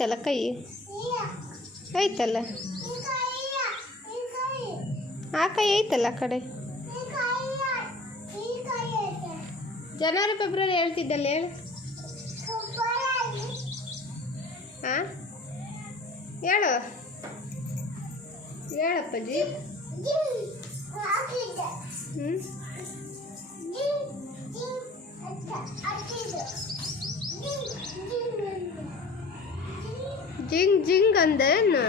ಐತಲ್ಲ ಕೈ ಐತಲ್ಲ ಆ ಕೈ ಐತಲ್ಲ ಆ ಕಡೆ ಜನವರಿ ಫೆಬ್ರವರಿ ಹೇಳ್ತಿದ್ದಲ್ಲ ಹೇಳು ಹಾಂ ಹೇಳು ಹೇಳಪ್ಪಾಜಿ ಹ್ಞೂ ಜಿಂಗ್ ಜಿಂಗ್ ಅಂದೇನು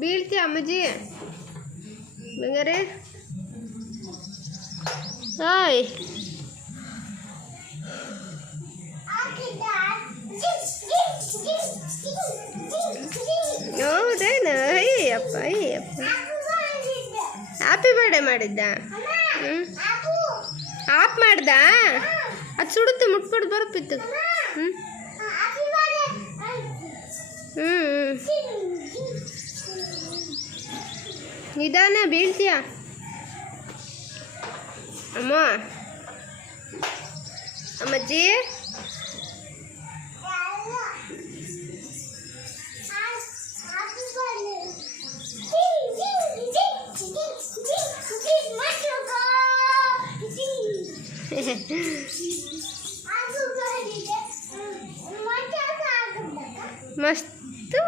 ಬೀಳ್ತೀಯ ಅಮ್ಮಜಿ ಬಂಗಾರೆ ಹಾಯ್ ಹೌದೇನು ಅಯ್ಯಪ್ಪ ಅಯ್ಯಪ್ಪ ಹ್ಯಾಪಿ ಬರ್ಡೇ ಮಾಡಿದ್ದ ಹ್ಞೂ ಆಫ್ ಮಾಡ್ದ ಅದು ಸುಡುತ್ತೆ ಮುಟ್ಬಿಟ್ಟು ಬರಪಿತ್ತು ಹ್ಞೂ ಹ್ಞೂ ನಿಧಾನ ಬೀಳ್ತೀಯ ಅಮ್ಮ ಅಮ್ಮಜ್ಜಿ ಮಸ್ತು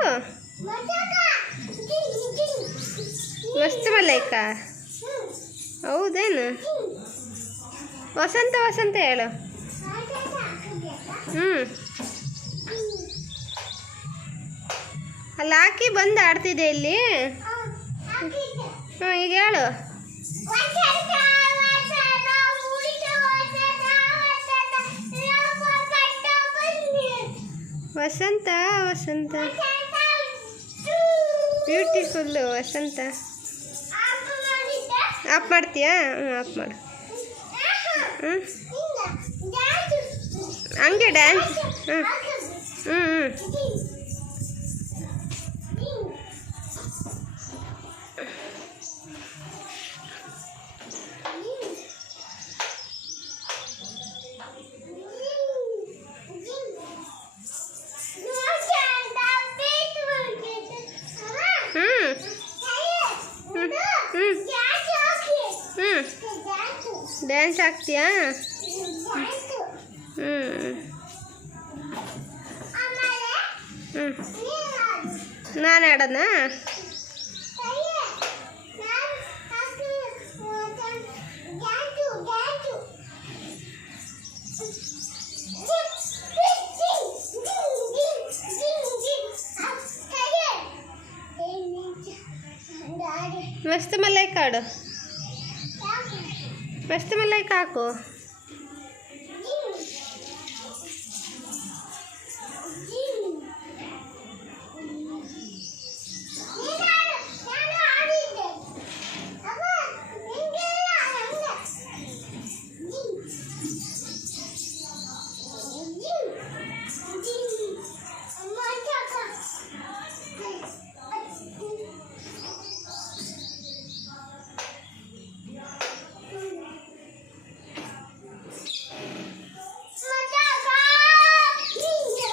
ಮಸ್ತ್ ಮಲೈಕ ಹೌದೇನು ವಸಂತ ವಸಂತ ಹೇಳು ಹ್ಞೂ ಅಲ್ಲಿ ಹಾಕಿ ಬಂದು ಆಡ್ತಿದ್ದೆ ಇಲ್ಲಿ ಹ್ಞೂ ಈಗ ಹೇಳು ವಸಂತ ವಸಂತ ಬ್ಯೂಟಿಫುಲ್ಲು ವಸಂತ ಆಫ್ ಮಾಡ್ತೀಯಾ ಹ್ಞೂ ಆಫ್ ಮಾಡು ಹ್ಞೂ ಹಂಗೆ ಡ್ಯಾನ್ಸ್ ಹ್ಞೂ ಹ್ಞೂ ಹ್ಞೂ ಡ್ಯಾನ್ಸ್ ಆಗ್ತೀಯಾ ಹ್ಞೂ ಹ್ಞೂ ನಾನು ಆಡೋಣ ಮಸ್ತ್ ಮಲ್ಲೈಕ ಆಡು ಮಸ್ತ್ ಮಲ್ಲೈಕ ಹಾಕು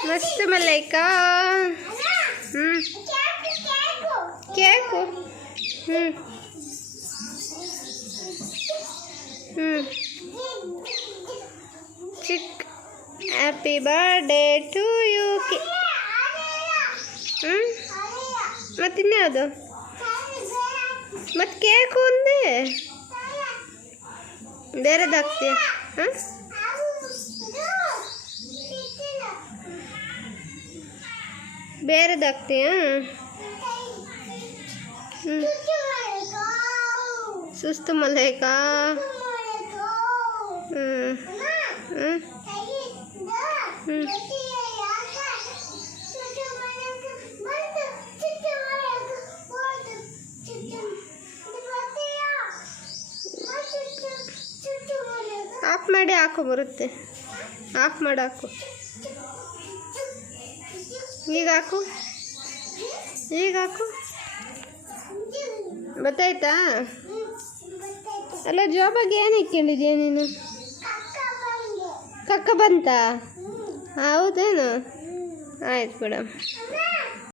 ಮಸ್ತ್ ಮಲ್ಲೈಕ ಹ್ಞೂ ಕೇಕು ಹ್ಞೂ ಹ್ಞೂ ಚಿಕ್ ಹ್ಯಾಪಿ ಬರ್ಡೇ ಟು ಯು ಹ್ಞೂ ಮತ್ತು ಇನ್ಯಾವುದು ಮತ್ತು ಕೇಕು ಒಂದೇ ಬೇರೆದು ಹಾಕ್ತೀಯ ಹಾಂ ಬೇರೆದು ಹಾಕ್ತೀಯಾ ಹ್ಞೂ ಸುಸ್ತು ಮಲ್ಲೈಕ ಹ್ಞೂ ಹ್ಞೂ ಹ್ಞೂ ಆಫ್ ಮಾಡಿ ಹಾಕು ಬರುತ್ತೆ ಆಫ್ ಮಾಡಿ ಹಾಕು ಈಗ ಹಾಕು ಈಗ ಹಾಕು ಗೊತ್ತಾಯ್ತಾ ಅಲ್ಲ ಜಾಬಾಗಿ ಏನು ಇಕ್ಕೊಂಡಿದ್ಯಾ ನೀನು? ಕಕ್ಕ ಬಂತಾ? ಹೌದೇನು? ಆಯ್ತು ಬಿಡಮ್ಮ.